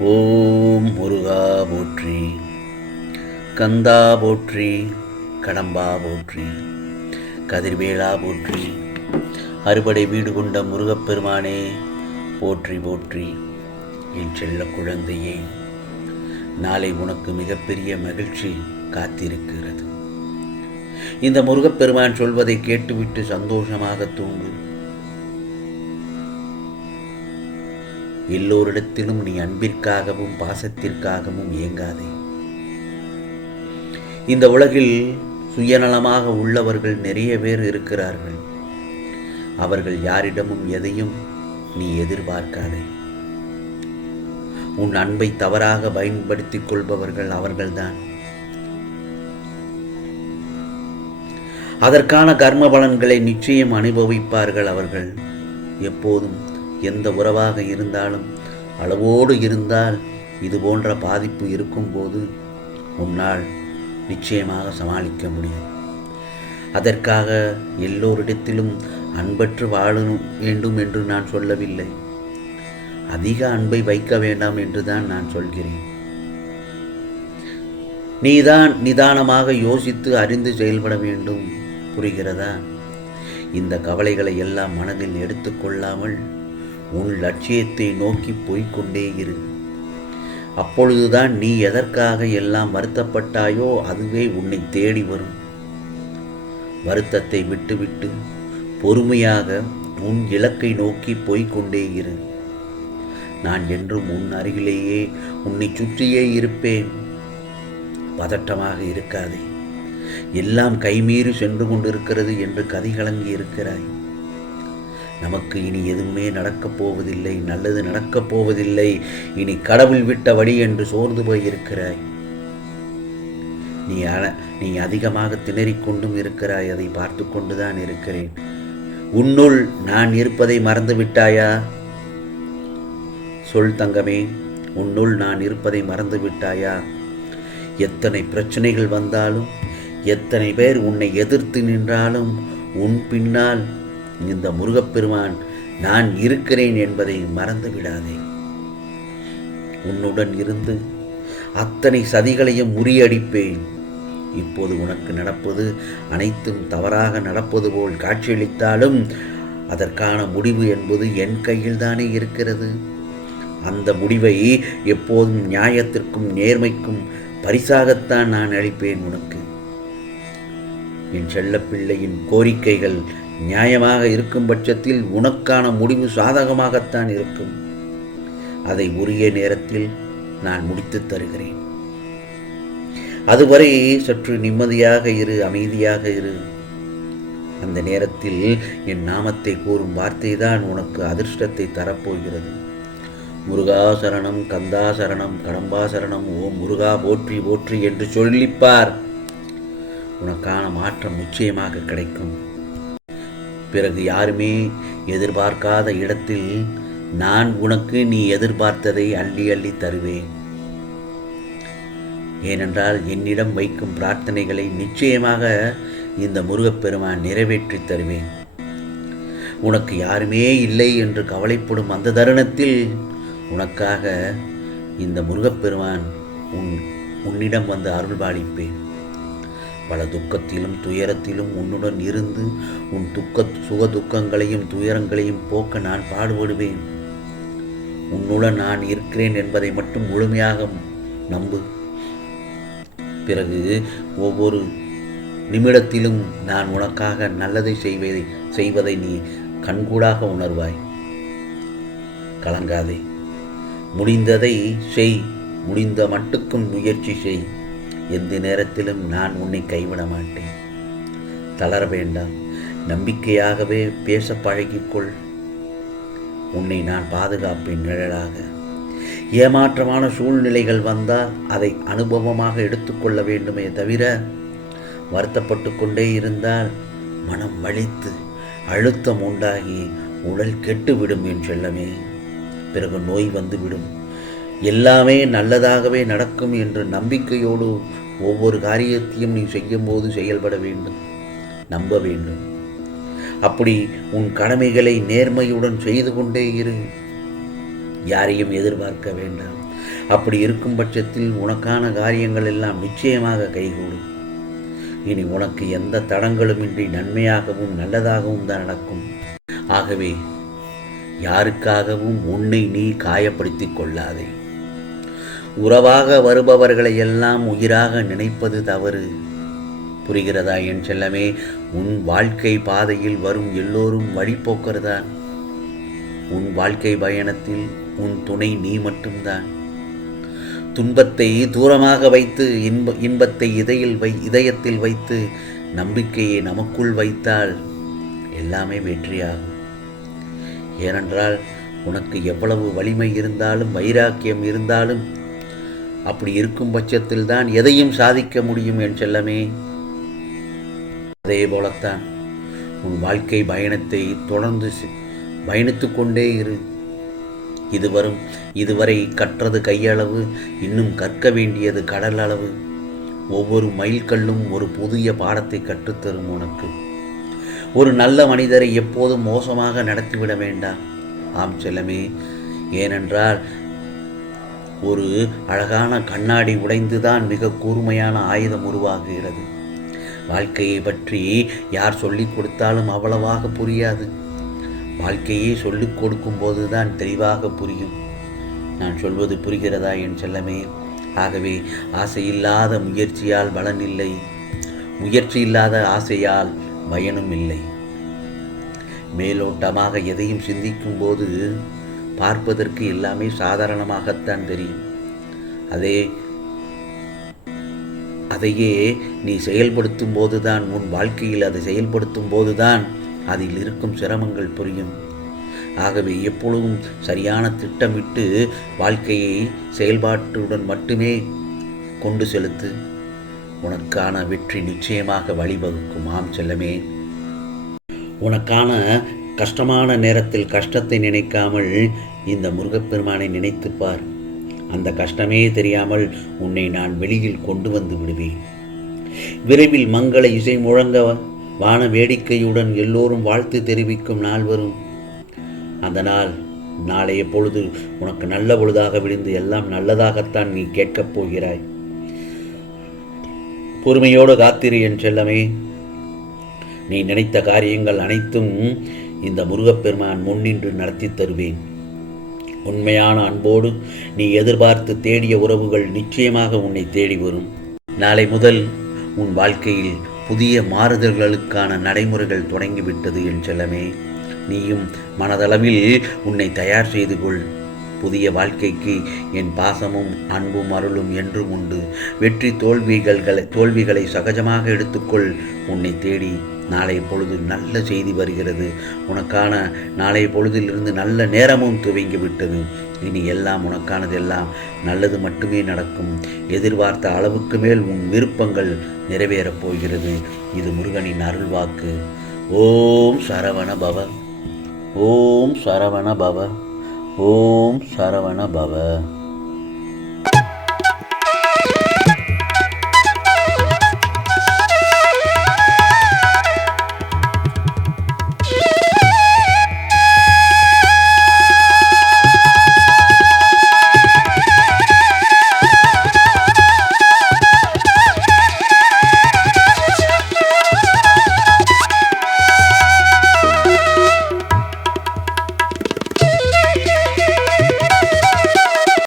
ஓம் முருகா போற்றி கந்தா போற்றி கடம்பா போற்றி கதிர்வேளா போற்றி அறுபடை வீடு கொண்ட முருகப்பெருமானே போற்றி போற்றி என் செல்ல குழந்தையே நாளை உனக்கு மிகப்பெரிய மகிழ்ச்சி காத்திருக்கிறது. இந்த முருகப்பெருமான் சொல்வதை கேட்டுவிட்டு சந்தோஷமாக தூங்கு. எல்லோரிடத்திலும் நீ அன்பிற்காகவும் பாசத்திற்காகவும் இயங்காதே. இந்த உலகில் சுயநலமாக உள்ளவர்கள் நிறைய பேர் இருக்கிறார்கள். அவர்கள் யாரிடமும் எதையும் நீ எதிர்பார்க்காதே. உன் அன்பை தவறாக பயன்படுத்திக் கொள்பவர்கள் அவர்கள்தான். அதற்கான கர்ம பலன்களை நிச்சயம் அனுபவிப்பார்கள் அவர்கள். எப்போதும் எந்த உறவாக இருந்தாலும் அளவோடு இருந்தால் இது போன்ற பாதிப்பு இருக்கும்போது உன்னால் நிச்சயமாக சமாளிக்க முடியும். அதற்காக எல்லோரிடத்திலும் அன்பற்று வாழ வேண்டும் என்று நான் சொல்லவில்லை. அதிக அன்பை வைக்க வேண்டாம் என்று தான் நான் சொல்கிறேன். நீதான் நிதானமாக யோசித்து அறிந்து செயல்பட வேண்டும். புரிகிறதா? இந்த கவலைகளை எல்லாம் மனதில் எடுத்துக்கொள்ளாமல் உன் லட்சியத்தை நோக்கி போய்கொண்டே இரு. அப்பொழுதுதான் நீ எதற்காக எல்லாம் வருத்தப்பட்டாயோ அதுவே உன்னை தேடி வரும். வருத்தத்தை விட்டுவிட்டு பொறுமையாக உன் இலக்கை நோக்கி போய்கொண்டே இரு. நான் என்றும் உன் அருகிலேயே உன்னை சுற்றியே இருப்பேன். பதட்டமாக இருக்காதே. எல்லாம் கைமீறி சென்று கொண்டிருக்கிறது என்று கதை கலங்கி இருக்கிறாய் நமக்கு இனி எதுவுமே நடக்கப் போவதில்லை நல்லது நடக்கப் போவதில்லை. இனி கடவுள் விட்ட வழி என்று சோர்ந்து போயிருக்கிறாய் நீ அல நீ அதிகமாக திணறிக் கொண்டும் இருக்கிறாய் அதை பார்த்து கொண்டுதான் இருக்கிறேன். உன்னுள் நான் இருப்பதை மறந்து விட்டாயா? சொல் தங்கமே உன்னுள் நான் இருப்பதை மறந்து விட்டாயா? எத்தனை பிரச்சனைகள் வந்தாலும் எத்தனை பேர் உன்னை எதிர்த்து நின்றாலும் உன் பின்னால் இந்த முருகப்பெருமான் நான் இருக்கிறேன் என்பதை மறந்து விடாதே உன்னுடன் இருந்து அத்தனை சதிகளையும் முறியடிப்பேன். இப்போது உனக்கு நடப்பது அனைத்தும் தவறாக நடப்பது போல் காட்சியளித்தாலும் அதற்கான முடிவு என்பது என் கையில் தானே இருக்கிறது. அந்த முடிவை எப்போதும் நியாயத்திற்கும் நேர்மைக்கும் பரிசாகத்தான் நான் அளிப்பேன் உனக்கு. என் செல்லப்பிள்ளையின் கோரிக்கைகள் நியாயமாக இருக்கும் பட்சத்தில் உனக்கான முடிவு சாதகமாகத்தான் இருக்கும். அதை உரிய நேரத்தில் நான் முடித்துத் தருகிறேன். அதுவரை சற்று நிம்மதியாக இரு அமைதியாக இரு. அந்த நேரத்தில் என் நாமத்தை கூறும் வார்த்தை தான் உனக்கு அதிர்ஷ்டத்தை தரப்போகிறது. முருகாசரணம் கந்தாசரணம் கடம்பாசரணம் ஓ முருகா போற்றி போற்றி என்று சொல்லிப்பார். உனக்கான மாற்றம் நிச்சயமாக கிடைக்கும். பிறகு யாருமே எதிர்பார்க்காத இடத்தில் நான் உனக்கு நீ எதிர்பார்த்ததை அள்ளி அள்ளி தருவேன். ஏனென்றால் என்னிடம் வைக்கும் பிரார்த்தனைகளை நிச்சயமாக இந்த முருகப்பெருமான் நிறைவேற்றி தருவேன். உனக்கு யாருமே இல்லை என்று கவலைப்படும் அந்த தருணத்தில் உனக்காக இந்த முருகப்பெருமான் உன் உன்னிடம் வந்து அருள்பாலிப்பேன். பல துக்கத்திலும் துயரத்திலும் உன்னுடன் இருந்து உன் துக்க சுக துக்கங்களையும் துயரங்களையும் போக்க நான் பாடுபடுவேன். உன்னுடன் நான் இருக்கிறேன் என்பதை மட்டும் முழுமையாக நம்பு. பிறகு ஒவ்வொரு நிமிடத்திலும் நான் உனக்காக நல்லதை செய்வதை செய்வதை நீ கண்கூடாக உணர்வாய். கலங்காதே. முடிந்ததை செய். முடிந்த மட்டுக்கும் முயற்சி செய். எந்த நேரத்திலும் நான் உன்னை கைவிட மாட்டேன். தளர வேண்டாம். நம்பிக்கையாகவே பேச பழகிக்கொள். உன்னை நான் பாதுகாப்பேன் நிழலாக. ஏமாற்றமான சூழ்நிலைகள் வந்தால் அதை அனுபவமாக எடுத்துக்கொள்ள வேண்டுமே தவிர வருத்தப்பட்டு கொண்டே இருந்தால் மனம் வலித்து அழுத்தம் உண்டாகி உடல் கெட்டுவிடும் என் செல்லமே. பிறகு நோய் வந்துவிடும். எல்லாமே நல்லதாகவே நடக்கும் என்ற நம்பிக்கையோடு ஒவ்வொரு காரியத்தையும் நீ செய்யும்போது செயல்பட வேண்டும் நம்ப வேண்டும். அப்படி உன் கடமைகளை நேர்மையுடன் செய்து கொண்டே இரு. யாரையும் எதிர்பார்க்க வேண்டாம். அப்படி இருக்கும் பட்சத்தில் உனக்கான காரியங்கள் எல்லாம் நிச்சயமாக கைகூடும். இனி உனக்கு எந்த தடங்களுமின்றி நன்மையாகவும் நல்லதாகவும் தான் நடக்கும். ஆகவே யாருக்காகவும் உன்னை நீ காயப்படுத்திக் கொள்ளாதே. உறவாக வருபவர்களை எல்லாம் உயிராக நினைப்பது தவறு. புரிகிறதா என் செல்லமே? உன் வாழ்க்கை பாதையில் வரும் எல்லோரும் வழிபோக்கர்தான். உன் வாழ்க்கை பயணத்தில் உன் துணை நீ மட்டும்தான். துன்பத்தை தூரமாக வைத்து இன்ப இன்பத்தை இதயில் வை இதயத்தில் வைத்து நம்பிக்கையை நமக்குள் வைத்தால் எல்லாமே வெற்றியாகும். ஏனென்றால் உனக்கு எவ்வளவு வலிமை இருந்தாலும் வைராக்கியம் இருந்தாலும் அப்படி இருக்கும் பட்சத்தில் தான் எதையும் சாதிக்க முடியும் என் செல்லமே. அதே போலத்தான் உன் வாழ்க்கை பயணத்தை தொடர்ந்து பயணித்து பயணித்துக் கொண்டே இரு. இதுவரும் இதுவரை கற்றது கையளவு இன்னும் கற்க வேண்டியது கடல் அளவு. ஒவ்வொரு மைல்கல்லும் ஒரு புதிய பாடத்தை கற்றுத்தரும் உனக்கு. ஒரு நல்ல மனிதரை எப்போதும் மோசமாக நடத்திவிட வேண்டாம். ஆம் செல்லமே ஏனென்றால் ஒரு அழகான கண்ணாடி உடைந்துதான் மிக கூர்மையான ஆயுதம் உருவாகுகிறது. வாழ்க்கையை பற்றி யார் சொல்லிக் கொடுத்தாலும் அவ்வளவாக புரியாது. வாழ்க்கையே சொல்லிக் கொடுக்கும் போதுதான் தெளிவாக புரியும். நான் சொல்வது புரிகிறதா என் செல்லமே? ஆகவே ஆசையில்லாத முயற்சியால் பலன் இல்லை. முயற்சி இல்லாத ஆசையால் பயனும் இல்லை. மேலோட்டமாக எதையும் சிந்திக்கும் போது பார்ப்பதற்கு எல்லாமே சாதாரணமாகத்தான் தெரியும். அதே அதையே நீ செயல்படுத்தும் போதுதான் உன் வாழ்க்கையில் அதை செயல்படுத்தும் போதுதான் அதில் இருக்கும் சிரமங்கள் புரியும். ஆகவே எப்பொழுதும் சரியான திட்டமிட்டு வாழ்க்கையை செயல்பாட்டுடன் மட்டுமே கொண்டு செலுத்து. உனக்கான வெற்றி நிச்சயமாக வழிவகுக்கும். ஆம் செல்லமே. உனக்கான கஷ்டமான நேரத்தில் கஷ்டத்தை நினைக்காமல் இந்த முருகப்பெருமானை நினைத்துப் பார். அந்த கஷ்டமே தெரியாமல் உன்னை நான் வெளியில் கொண்டு வந்து விடுவேன். விரைவில் மங்கள இசை முழங்க வான வேடிக்கையுடன் எல்லோரும் வாழ்த்து தெரிவிக்கும் நாள் வரும். அந்த நாள் நாளைய பொழுது உனக்கு நல்ல பொழுதாக விழுந்து எல்லாம் நல்லதாகத்தான் நீ கேட்கப் போகிறாய். பொறுமையோடு காத்திரு என் செல்லமே. நீ நினைத்த காரியங்கள் அனைத்தும் இந்த முருகப்பெருமான் முன்னின்று நடத்தி தருவேன். உண்மையான அன்போடு நீ எதிர்பார்த்து தேடிய உறவுகள் நிச்சயமாக உன்னை தேடி வரும். நாளை முதல் உன் வாழ்க்கையில் புதிய மாறுதல்களுக்கான நடைமுறைகள் தொடங்கிவிட்டது என் செல்லமே. நீயும் மனதளவில் உன்னை தயார் செய்து கொள். புதிய வாழ்க்கைக்கு என் பாசமும் அன்பும் அருளும் என்றும் உண்டு. வெற்றி தோல்விகள் தோல்விகளை சகஜமாக எடுத்துக்கொள். உன்னை தேடி நாளைய பொழுது நல்ல செய்தி வருகிறது. உனக்கான நாளைய பொழுதிலிருந்து நல்ல நேரமும் துவங்கி விட்டது. இனி எல்லாம் உனக்கானதெல்லாம் நல்லது மட்டுமே நடக்கும். எதிர்பார்த்த அளவுக்கு மேல் உன் விருப்பங்கள் நிறைவேறப் போகிறது. இது முருகனின் அருள்வாக்கு. ஓம் சரவண பவ. ஓம் சரவண பவ. ஓம் சரவண பவ.